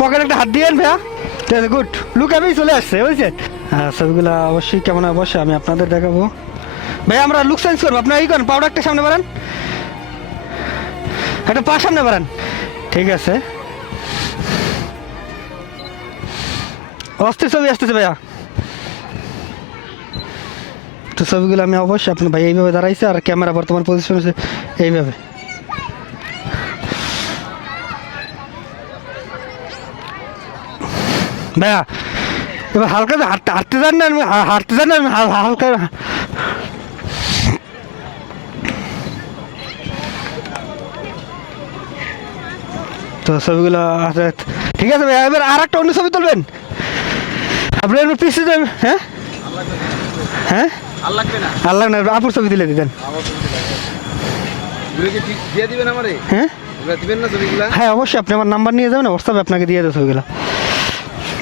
পকেটে একটা হাত দিয়েন ভাইয়া, ঠিক আছে গুড, লুক আমি চলে আসছে বুঝছেন। হ্যাঁ ছবিগুলো অবশ্যই কেমন অবশ্যই আমি আপনাদের দেখাবো। ভাই আমরা লুক চেঞ্জ করবো, আপনার এই করেন পাউডারটা সামনে বাড়ান, একটা পা সামনে বাড়ান, ঠিক আছে অস্থির ছবি আসতেছে ভাইয়া। তো ছবিগুলো আমি অবশ্যই আপনার ভাই এইভাবে দাঁড়াইছে আর ক্যামেরা বর্তমান পজিশন হচ্ছে এইভাবে। ভাইয়া এবার হালকা হাঁটতে হাঁটতে যান না, আমি হাঁটতে যান না, আমি হালকা তো ছবিগুলো ঠিক আছে ভাইয়া। এবার আর একটা অন্য ছবি তুলবেন আপনি, এবার পিছিয়ে যাবেন। হ্যাঁ হ্যাঁ আল্লাহ না, আপুর ছবি দিলে দিতেন। হ্যাঁ হ্যাঁ অবশ্যই আপনি আমার নাম্বার নিয়ে যাবেন, হোয়াটসঅ্যাপে আপনাকে দিয়ে দেবো ছবিগুলো।